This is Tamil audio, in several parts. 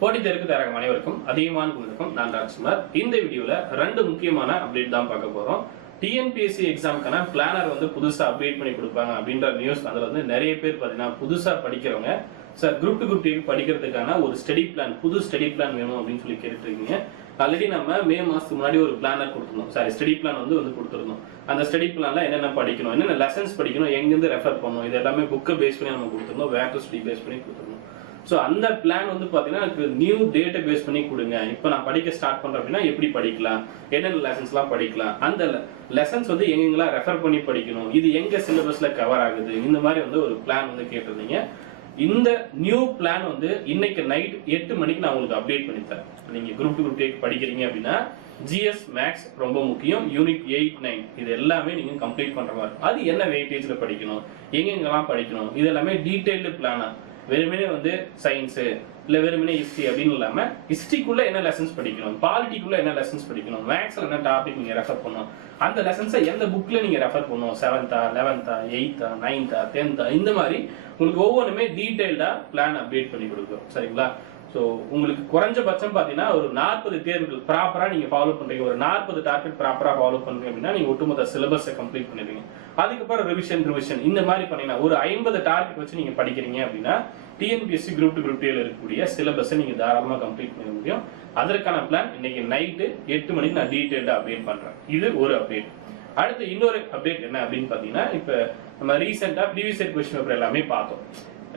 போட்டி தேர்வுக்கு தயாராகும் அனைவருக்கும் அதிகமான குழுக்கும் நான் ராஜ்குமார். இந்த வீடியோல ரெண்டு முக்கியமான அப்டேட் தான் பார்க்க போறோம். டிஎன்பிஎஸ்சி எக்ஸாம்க்கான பிளானர் வந்து புதுசா அப்டேட் பண்ணி கொடுப்பாங்க அப்படின்ற நியூஸ். அதுல வந்து நிறைய பேர் பாத்தீங்கன்னா புதுசா படிக்கிறவங்க சார் குரூப் டு குரூப் படிக்கிறதுக்கான ஒரு ஸ்டடி பிளான், புது ஸ்டடி பிளான் வேணும் அப்படின்னு சொல்லி கேட்டுருக்கீங்க. ஆல்ரெடி நம்ம மே மாசத்துக்கு முன்னாடி ஒரு பிளானர் கொடுத்துருந்தோம், சாரி ஸ்டடி பிளான் வந்து கொடுத்துருந்தோம். அந்த ஸ்டடி பிளான்ல என்னென்ன படிக்கணும், என்னென்ன லெசன்ஸ் படிக்கணும், எங்கிருந்து ரெஃபர் பண்ணணும், இது எல்லாமே புக்கை பேஸ் பண்ணி நம்ம கொடுத்துருந்தோம், வேர் டு ஸ்டடி பேஸ் பண்ணி கொடுத்துருந்தோம். ஸோ அந்த பிளான் வந்து பார்த்தீங்கன்னா எனக்கு நியூ டேட்டை பேஸ் பண்ணி கொடுங்க. இப்போ நான் படிக்க ஸ்டார்ட் பண்ணுறேன் அப்படின்னா எப்படி படிக்கலாம், என்னென்ன லெசன்ஸ்லாம் படிக்கலாம், அந்த லெசன்ஸ் வந்து எங்கெங்கெல்லாம் ரெஃபர் பண்ணி படிக்கணும், இது எங்க சிலபஸ்ல கவர் ஆகுது, இந்த மாதிரி வந்து ஒரு பிளான் வந்து கேட்டிருந்தீங்க. இந்த நியூ பிளான் வந்து இன்னைக்கு நைட் 8 மணிக்கு நான் உங்களுக்கு அப்டேட் பண்ணி தரேன். நீங்க குரூப் டு குரூப் படிக்கிறீங்க அப்படின்னா ஜிஎஸ் மேக்ஸ் ரொம்ப முக்கியம், யூனிட் 8, 9 இது எல்லாமே நீங்க கம்ப்ளீட் பண்ற மாதிரி. அது என்ன வெயிட்டேஜ்ல படிக்கணும், எங்கெங்கெல்லாம் படிக்கணும், இது எல்லாமே டீடைல்டு பிளானா. வெறுமனே வந்து சயின்ஸ் இல்ல வெறுமனே ஹிஸ்டரி அப்படின்னு இல்லாம ஹிஸ்டரிக்குள்ள என்ன லெசன்ஸ் படிக்கணும், பாலிட்டிக்குள்ள என்ன லெசன்ஸ் படிக்கணும், மேக்ஸ்ல என்ன டாபிக் நீங்க ரெஃபர் பண்ணணும், அந்த லெசன்ஸை எந்த புக்ல நீங்க ரெஃபர் பண்ணணும், 7th 11th 8th 9th 10th இந்த மாதிரி உங்களுக்கு ஒவ்வொன்றுமே டீடைல்டா பிளான் அப்டேட் பண்ணி கொடுக்கும். சரிங்களா? ஸோ உங்களுக்கு குறைஞ்சபட்சம் பார்த்தீங்கன்னா ஒரு 40 தேர்வுகள் ப்ராப்பராக நீங்கள் ஃபாலோ பண்ணுறீங்க, ஒரு 40 டார்கெட் ப்ராப்பராக ஃபாலோ பண்ணுறீங்க அப்படின்னா நீங்கள் ஒட்டுமொத்த சிலபஸை கம்ப்ளீட் பண்ணிடுவீங்க. அதுக்கப்புறம் ரிவிஷன் இந்த மாதிரி பண்ணீங்கன்னா ஒரு 50 டார்கெட் வச்சு நீங்கள் படிக்கிறீங்க அப்படின்னா டிஎன்பிஎஸ்சி குரூப் டு குரூப் இருக்கக்கூடிய சிலபஸை நீங்கள் தாராளமாக கம்ப்ளீட் பண்ண முடியும். அதற்கான பிளான் இன்னைக்கு நைட்டு 8 மணிக்கு நான் டீட்டெயில்டாக அப்டேட் பண்ணுறேன். இது ஒரு அப்டேட். அடுத்து இன்னொரு அப்டேட் என்ன அப்படின்னு பார்த்தீங்கன்னா, இப்போ நம்ம ரீசெண்டாக ப்ரீவியஸ் இயர் கொஸ்டின் பேப்பர் எல்லாமே பார்த்தோம்.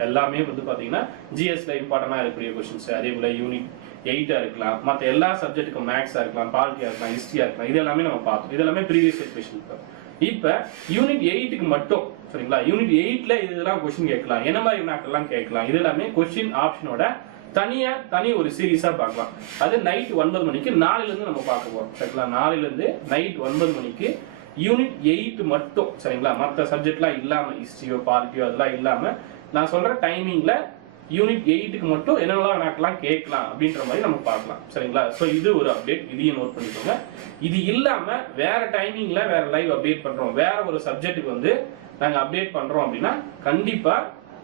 எல்லாமே வந்து பாத்தீங்கன்னா ஜிஎஸ்ல இம்பார்ட்டன்டா இருக்கக்கூடிய क्वेश्चंस, அதே போல யூனிட் 8 இருக்கலாம், மற்ற எல்லா சப்ஜெக்ட்டுக்கும் மேக்ஸா இருக்கலாம், பாலிட்டியா இருக்கலாம், ஹிஸ்டரியா இருக்கலாம், இது எல்லாமே நம்ம பார்த்தோம். இது எல்லாமே ப்ரீவியஸ் இயர் क्वेश्चन பேப்பர். இப்போ யூனிட் 8க்கு மட்டும் சரிங்களா, யூனிட் 8ல இதெல்லாம் क्वेश्चन கேட்கலாம், என்ன மாதிரி வினாக்கள்லாம் கேட்கலாம், இது எல்லாமே क्वेश्चन ஆப்ஷனோட தனி ஒரு சீரிஸா பார்க்கலாம். அது நைட் 9 மணிக்கு நாளையில இருந்து நம்ம பார்க்க போறோம். சரிங்களா? நாளையில இருந்து நைட் 9 மணிக்கு யூனிட் 8 மட்டும் சரிங்களா, மற்ற சப்ஜெக்ட்லாம் இல்லாம ஹிஸ்டரியோ பாலிட்டியோ அதெல்லாம் இல்லாம நான் சொல்ற டைமிங்ல யூனிட் 8க்கு மட்டும் என்னெல்லாம் நாக்கெல்லாம் கேட்கலாம் அப்படின்ற மாதிரி நம்ம பார்க்கலாம். சரிங்களா? ஸோ இது ஒரு அப்டேட், இதையும் நோட் பண்ணிக்கோங்க. இது இல்லாம வேற டைமிங்ல வேற லைவ் அப்டேட் பண்றோம், வேற ஒரு சப்ஜெக்ட்டுக்கு வந்து நாங்க அப்டேட் பண்றோம் அப்படின்னா கண்டிப்பா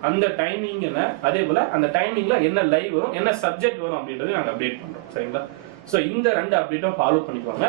அந்த டைமிங் என்ன, அதே போல அந்த டைமிங்ல என்ன லைவ் வரும், என்ன சப்ஜெக்ட் வரும் அப்படின்றது நாங்க அப்டேட் பண்றோம். சரிங்களா? ஸோ இந்த ரெண்டு அப்டேட்டும் ஃபாலோ பண்ணிக்கோங்க.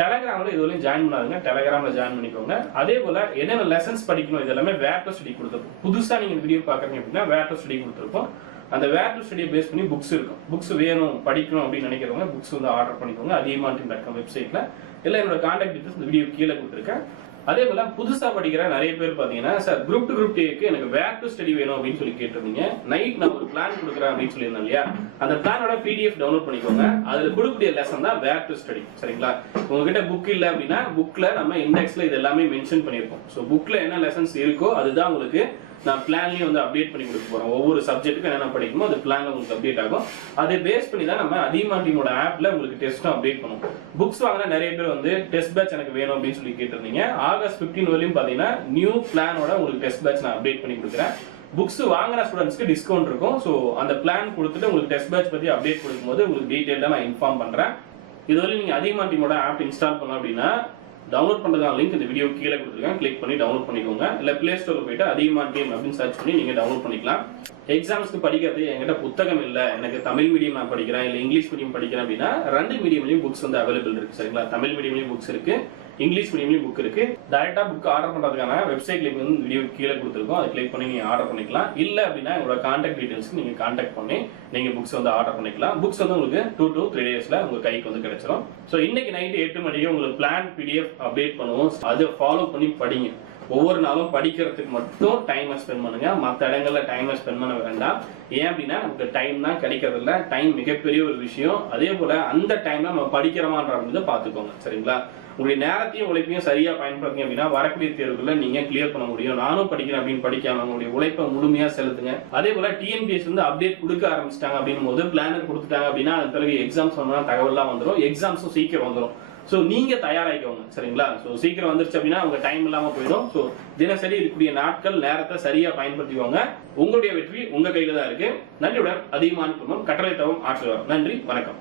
டெலகிராம்ல இதுவரையும் ஜாயின் பண்ணாதுங்க, டெலகிராம்ல ஜாயின் பண்ணிக்கோங்க. அதே போல என்னென்ன லெசன்ஸ் படிக்கணும் இது எல்லாமே வேர் டு ஸ்டடி கொடுத்துருப்போம். புதுசா நீங்க வீடியோ பாக்குறீங்க அப்படின்னா வேர் டு ஸ்டடி கொடுத்துருப்போம். அந்த வேர் டு ஸ்டடியை பேஸ் பண்ணி புக்ஸ் இருக்கும். புக்ஸ் வேணும் படிக்கணும் அப்படின்னு நினைக்கிறவங்க புக்ஸ் வந்து ஆர்டர் பண்ணிக்கோங்க. Athiyaman Team வெப்சைட்ல இல்ல என்னோட கான்டாக்ட் டீடைல்ஸ் இந்த வீடியோ கீழே கொடுத்துருக்கேன். அதே போல புதுசா படிக்கிற நிறைய பேர் பாத்தீங்கன்னா சார் குரூப் டு குரூப் எனக்கு வேர் டு ஸ்டடி வேணும் அப்படின்னு சொல்லி கேட்டிருந்தீங்க. நைட் நான் ஒரு பிளான் கொடுக்குறேன் அப்படின்னு சொல்லியிருந்தேன் இல்லையா, அந்த பிளானோட பிடிஎஃப் டவுன்லோட் பண்ணிக்கோங்க. அதுல கொடுக்கக்கூடிய லெசன் தான் வேர் டு ஸ்டடி. சரிங்களா? உங்ககிட்ட புக் இல்ல அப்படின்னா புக்ல நம்ம இண்டெக்ஸ்ல இது எல்லாமே மென்ஷன் பண்ணிருக்கோம். ஸோ புக்ல என்ன லெசன்ஸ் இருக்கோ அதுதான் உங்களுக்கு நான் பிளான்லயும் வந்து அப்டேட் பண்ணி கொடுக்க போறோம். ஒவ்வொரு சப்ஜெக்ட்டுக்கும் என்னென்ன படிக்கணுமோ அது பிளான்ல உங்களுக்கு அப்டேட் ஆகும். அதை பேஸ் பண்ணி தான் நம்ம Athiyaman Team ஆப்ல உங்களுக்கு டெஸ்ட்டும் அப்டேட் பண்ணுவோம். புக்ஸ் வாங்கினா நிறைய பேர் வந்து டெஸ்ட் பேட்ச் எனக்கு வேணும் அப்படின்னு சொல்லி கேட்டிருந்தீங்க. ஆகஸ்ட் 15 வரையும் பாத்தீங்கன்னா நியூ பிளானோட உங்களுக்கு டெஸ்ட் பேட்ச் நான் அப்டேட் பண்ணி கொடுக்குறேன். புக்ஸ் வாங்குற ஸ்டூடெண்ட்ஸ்க்கு டிஸ்கவுண்ட் இருக்கும். ஸோ அந்த பிளான் கொடுத்துட்டு உங்களுக்கு டெஸ்ட் பேட்ச் பத்தி அப்டேட் கொடுக்கும்போது உங்களுக்கு டீடைல்டா நான் இன்ஃபார்ம் பண்றேன். இதுவரை நீங்க Athiyaman Team ஆப் இன்ஸ்டால் பண்ணலாம் அப்படின்னா டவுன்லோட் பண்றதுக்கான லிங்க் இந்த வீடியோ கீழே கொடுத்துருக்கேன், கிளிக் பண்ணி டவுன்லோட் பண்ணிக்கோங்க. இல்ல பிளே ஸ்டோர்ல போயிட்டு Athiyaman Team அப்படின்னு சர்ச் பண்ணி நீங்க டவுன்லோட் பண்ணிக்கலாம். எக்ஸாம்ஸ்க்கு படிக்கிறது என்கிட்ட புத்தகம் இல்ல, எனக்கு தமிழ் மீடியம் நான் படிக்கிறேன் இல்ல இங்கிலீஷ் மீடியம் படிக்கிறேன் அப்படின்னா 2 மீடியம்லயும் புக்ஸ் வந்து அவைலபிள் இருக்கு. சரிங்களா? தமிழ் மீடியம்லயும் புக்ஸ் இருக்கு, இங்கிலீஷ் மீடியம்லயும் புக் இருக்கு. டைரக்டா புக் ஆர்டர் பண்றதுக்கான வெப்சைட் லிங்க் வந்து வீடியோ கீழே கொடுத்துருக்கோம், அதை கிளிக் பண்ணி நீங்க ஆர்டர் பண்ணிக்கலாம். இல்ல அப்படின்னா உங்களோட கான்டாக்ட் டீடைல்ஸ்க்கு நீங்க கான்டாக்ட் பண்ணி நீங்க புக்ஸ் வந்து ஆர்டர் பண்ணிக்கலாம். புக்ஸ் வந்து உங்களுக்கு 2 to 3 டேஸ்ல உங்க கைக்கு வந்து கிடைச்சிடும். ஸோ இன்னைக்கு நைட் 8 மணிக்கு உங்களுக்கு பிளான் பிடிஎஃப் அப்டேட் பண்ணுவோம். அதை ஃபாலோ பண்ணி படிங்க. ஒவ்வொரு நாளும் படிக்கிறதுக்கு மட்டும் டைமை ஸ்பெண்ட் பண்ணுங்க, மற்ற இடங்கள்ல டைமை ஸ்பெண்ட் பண்ண வேண்டாம். ஏன் அப்படின்னா நமக்கு டைம் தான் கிடைக்கிறது இல்லை, டைம் மிகப்பெரிய ஒரு விஷயம். அதே போல அந்த டைம்ல நம்ம படிக்கிறோமான்றத பார்த்துக்கோங்க. சரிங்களா? உங்களுடைய நேரத்தையும் உழைப்பையும் சரியா பயன்படுத்துங்க அப்படின்னா வரக்கூடிய தேர்வுகளை நீங்க கிளியர் பண்ண முடியும். நானும் படிக்கிறேன் அப்படின்னு படிக்காம உங்களுடைய உழைப்பை முழுமையா செலுத்துங்க. அதே போல டிஎன்பிஎஸ்சி வந்து அப்டேட் கொடுக்க ஆரம்பிச்சிட்டாங்க அப்படின் போது பிளானர் கொடுத்துட்டாங்க அப்படின்னா அது பிறகு எக்ஸாம்ஸ் தகவல்லாம் வந்துடும், எக்ஸாம்ஸும் சீக்கிரம் வந்துடும். ஸோ நீங்க தயாராகிக்கோங்க. சரிங்களா? ஸோ சீக்கிரம் வந்துருச்சு அப்படின்னா உங்க டைம் இல்லாம போயிடும். ஸோ தினசரி இருக்கக்கூடிய நாட்கள் நேரத்தை சரியா பயன்படுத்திக்கோங்க. உங்களுடைய வெற்றி உங்க கையில தான் இருக்கு. நன்றியுடன் Athiyaman Team கட்டளை தவம் ஆற்றுவார். நன்றி, வணக்கம்.